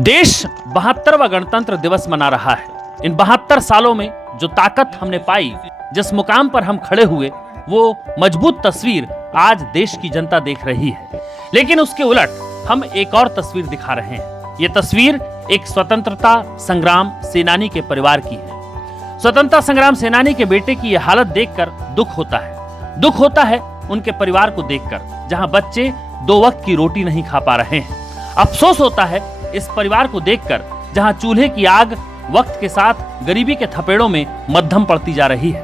देश 72वां गणतंत्र दिवस मना रहा है। इन 72 सालों में जो ताकत हमने पाई, जिस मुकाम पर हम खड़े हुए, वो मजबूत तस्वीर आज देश की जनता देख रही है। लेकिन उसके उलट हम एक और तस्वीर दिखा रहे हैं। ये तस्वीर एक स्वतंत्रता संग्राम सेनानी के परिवार की है। स्वतंत्रता संग्राम सेनानी के बेटे की यह हालत देखकर दुख होता है। दुख होता है उनके परिवार को देखकर, जहां बच्चे 2 वक्त की रोटी नहीं खा पा रहे हैं। अफसोस होता है इस परिवार को देखकर, जहां चूल्हे की आग वक्त के साथ गरीबी के थपेड़ों में मध्यम पड़ती जा रही है।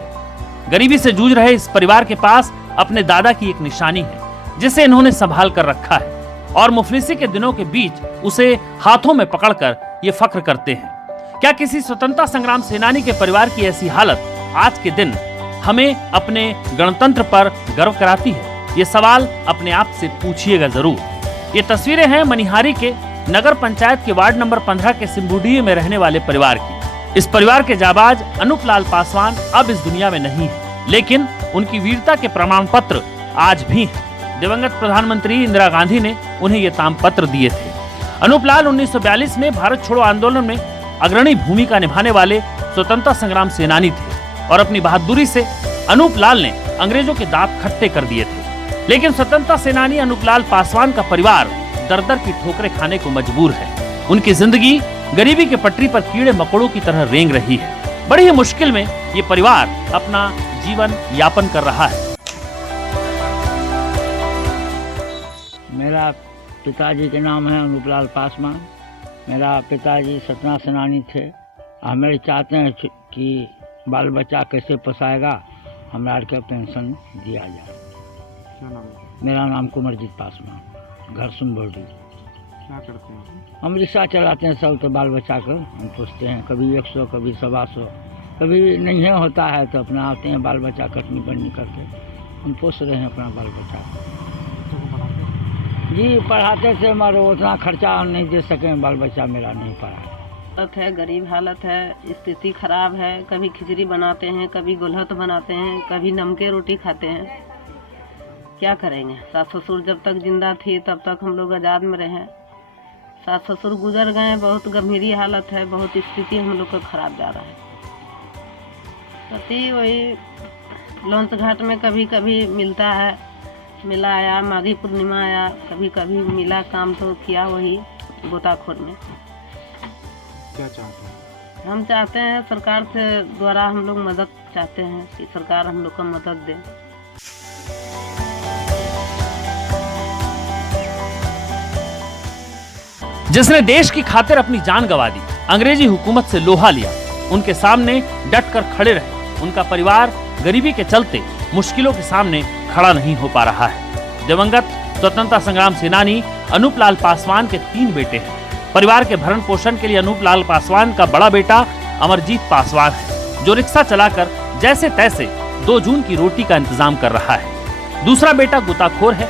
गरीबी से जूझ रहे इस परिवार के पास अपने दादा की एक निशानी है, जिसे इन्होंने संभाल कर रखा है और मुफलिसी के दिनों के बीच उसे हाथों में पकड़कर ये फख्र करते हैं। क्या किसी स्वतंत्रता संग्राम सेनानी के परिवार की ऐसी हालत आज के दिन हमें अपने गणतंत्र पर गर्व कराती है? ये सवाल अपने आप से पूछिएगा जरूर। ये तस्वीरें हैं मनिहारी के नगर पंचायत के वार्ड नंबर 15 के सिम्बुडीह में रहने वाले परिवार की। इस परिवार के जाबाज अनूप लाल पासवान अब इस दुनिया में नहीं है, लेकिन उनकी वीरता के प्रमाण पत्र आज भी हैं। दिवंगत प्रधानमंत्री इंदिरा गांधी ने उन्हें ये ताम्रपत्र दिए थे। अनूप लाल 1942 में भारत छोड़ो आंदोलन में अग्रणी भूमिका निभाने वाले स्वतंत्रता संग्राम सेनानी थे और अपनी बहादुरी से अनूप लाल ने अंग्रेजों के दांत खट्टे कर दिए थे। लेकिन स्वतंत्रता सेनानी अनूप लाल पासवान का परिवार दर-दर की ठोकरें खाने को मजबूर है। उनकी जिंदगी गरीबी के पटरी पर कीड़े मकोड़ों की तरह रेंग रही है। बड़ी ही मुश्किल में ये परिवार अपना जीवन यापन कर रहा है। मेरा पिताजी के नाम है अनूप लाल पासवान। मेरा पिताजी स्वतंत्रता सेनानी थे। हम चाहते हैं कि बाल बच्चा कैसे पोसाएगा, हमारे के पेंशन दिया जाए। क्या नाम है? मेरा नाम कुंवरजीत पासवान, घर सुनबोडी। क्या करते हैं? हम रिक्शा चलाते हैं, सब तो बाल बच्चा को हम पूछते हैं, कभी 100 कभी 125, कभी नहीं होता है तो अपना आते हैं बाल बच्चा कटनी बननी करके हम पोस रहे हैं अपना बाल बच्चा जी। पढ़ाते थे मगर उतना खर्चा नहीं दे सके, बाल बच्चा मेरा नहीं पढ़ा। हालत है, गरीब हालत है, स्थिति खराब है। कभी खिचड़ी बनाते हैं, कभी गुलहत बनाते हैं, कभी नमके रोटी खाते हैं। क्या करेंगे? सास ससुर जब तक जिंदा थी तब तक हम लोग आज़ाद में रहे। सास ससुर गुजर गए, बहुत गंभीर हालत है, बहुत स्थिति हम लोग का खराब जा रहा है। पति वही लॉन्च घाट में कभी कभी मिलता है, मिला आया, माघी पूर्णिमा आया, कभी कभी मिला, काम तो किया वही गोताखोर में। क्या चाहते हैं? हम चाहते हैं सरकार से द्वारा हम लोग मदद चाहते हैं कि सरकार हम लोग को मदद दे। जिसने देश की खातिर अपनी जान गंवा दी, अंग्रेजी हुकूमत से लोहा लिया, उनके सामने डट कर खड़े रहे, उनका परिवार गरीबी के चलते मुश्किलों के सामने खड़ा नहीं हो पा रहा है। दिवंगत स्वतंत्रता संग्राम सेनानी अनूप लाल पासवान के 3 बेटे हैं। परिवार के भरण पोषण के लिए अनूप लाल पासवान का बड़ा बेटा अमरजीत पासवान है, जो रिक्शा चलाकर जैसे तैसे 2 जून की रोटी का इंतजाम कर रहा है। दूसरा बेटा गोताखोर है,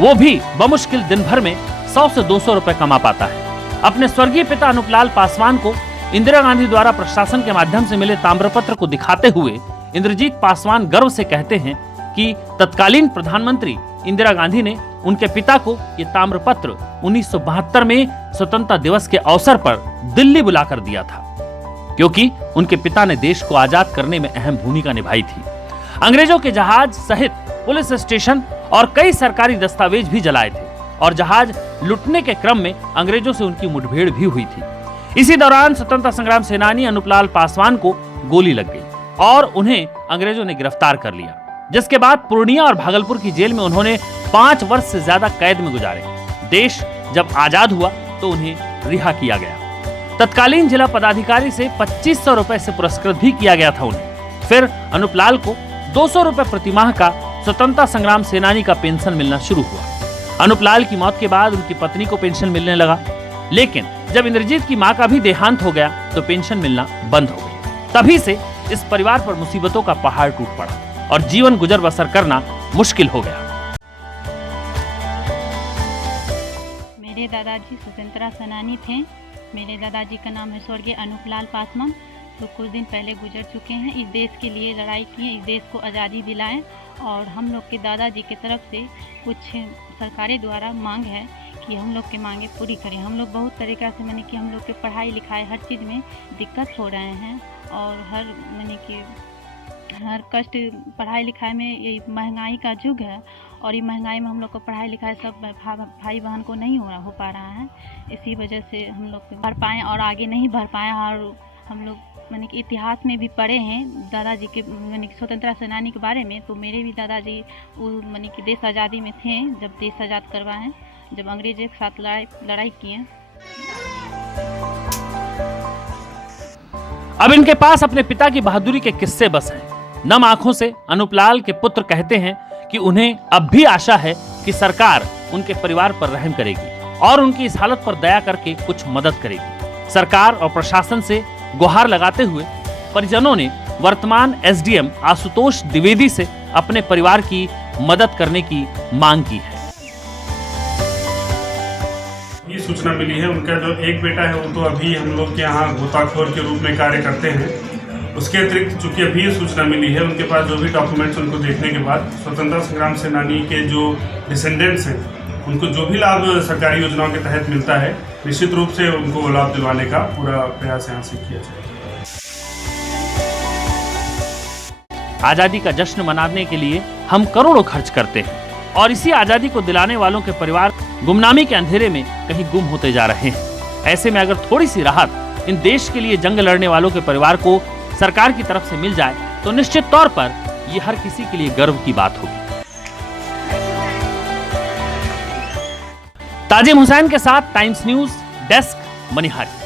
वो भी बमुश्किल दिन भर में 100 से 200 रुपए कमा पाता है। अपने स्वर्गीय पिता अनूप लाल पासवान को इंदिरा गांधी द्वारा प्रशासन के माध्यम से मिले ताम्रपत्र को दिखाते हुए इंद्रजीत पासवान गर्व से कहते हैं कि तत्कालीन प्रधानमंत्री इंदिरा गांधी ने उनके पिता को ये ताम्रपत्र 1972 में स्वतंत्रता दिवस के अवसर पर दिल्ली बुलाकर दिया था, क्योंकि उनके पिता ने देश को आजाद करने में अहम भूमिका निभाई थी। अंग्रेजों के जहाज सहित पुलिस स्टेशन और कई सरकारी दस्तावेज भी जलाए थे और जहाज लुटने के क्रम में अंग्रेजों से उनकी मुठभेड़ भी हुई थी। इसी दौरान स्वतंत्रता संग्राम सेनानी अनूप लाल पासवान को गोली लग गई और उन्हें अंग्रेजों ने गिरफ्तार कर लिया, जिसके बाद पूर्णिया और भागलपुर की जेल में उन्होंने 5 वर्ष से ज्यादा कैद में गुजारे। देश जब आजाद हुआ तो उन्हें रिहा किया गया। तत्कालीन जिला पदाधिकारी से 2500 रुपए से पुरस्कृत भी किया गया था उन्हें। फिर अनूप लाल को 200 रुपए प्रतिमाह का स्वतंत्रता संग्राम सेनानी का पेंशन मिलना शुरू हुआ। अनूप लाल की मौत के बाद उनकी पत्नी को पेंशन मिलने लगा, लेकिन जब इंद्रजीत की मां का भी देहांत हो गया तो पेंशन मिलना बंद हो गई। तभी से इस परिवार पर मुसीबतों का पहाड़ टूट पड़ा और जीवन गुजर बसर करना मुश्किल हो गया। मेरे दादाजी स्वतंत्रता सेनानी थे। मेरे दादाजी का नाम है स्वर्गीय अनूप लाल पासवान, जो कुछ दिन पहले गुजर चुके हैं। इस देश के लिए लड़ाई किए, इस देश को आज़ादी दिलाएं और हम लोग के दादाजी की तरफ से कुछ सरकारें द्वारा मांग है कि हम लोग की मांगे पूरी करें। हम लोग बहुत तरीक़ा से मैंने कि हम लोग के पढ़ाई लिखाई हर चीज़ में दिक्कत हो रहे हैं और मैंने कि हर कष्ट पढ़ाई लिखाई में, ये महंगाई का युग है और ये महंगाई में हम लोग को पढ़ाई लिखाई सब भाई बहन को नहीं हो पा रहा है। इसी वजह से हम लोग बढ़ पाएँ और आगे नहीं बढ़ पाएँ। और हम लोग मैंने कि इतिहास में भी पढ़े हैं दादाजी के मैंने कि स्वतंत्रता सेनानी के बारे में। तो मेरे भी दादाजी वो मैंने कि देश आज़ादी में थे जब देश आज़ाद करवाएं, जब अंग्रेजों के साथ लड़ाई किए। अब इनके पास अपने पिता की बहादुरी के किस्से बस हैं। नम आंखों से अनुपलाल के पुत्र कहते हैं कि उन्हें अब भी आशा है कि सरकार उनके परिवार पर रहम करेगी और उनकी इस हालत पर दया करके कुछ मदद करेगी। सरकार और प्रशासन से गुहार लगाते हुए परिजनों ने वर्तमान एसडीएम आशुतोष द्विवेदी से अपने परिवार की मदद करने की मांग की है। ये सूचना मिली है उनका जो एक बेटा है वो तो अभी हम लोग के यहाँ गोताखोर के रूप में कार्य करते हैं। उसके अतिरिक्त चूंकि अभी ये सूचना मिली है उनके पास जो भी डॉक्यूमेंट्स उनको देखने के बाद स्वतंत्रता संग्राम सेनानी के जो डिसेंडेंट्स हैं उनको जो भी लाभ सरकारी योजनाओं के तहत मिलता है निश्चित रूप से उनको लाभ दिलवाने का पूरा प्रयास यहाँ से किया जाए। आजादी का जश्न मनाने के लिए हम करोड़ों खर्च करते हैं और इसी आजादी को दिलाने वालों के परिवार गुमनामी के अंधेरे में कहीं गुम होते जा रहे हैं। ऐसे में अगर थोड़ी सी राहत इन देश के लिए जंग लड़ने वालों के परिवार को सरकार की तरफ से मिल जाए तो निश्चित तौर पर ये हर किसी के लिए गर्व की बात होगी। ताजिम हुसैन के साथ टाइम्स न्यूज डेस्क मनिहारी।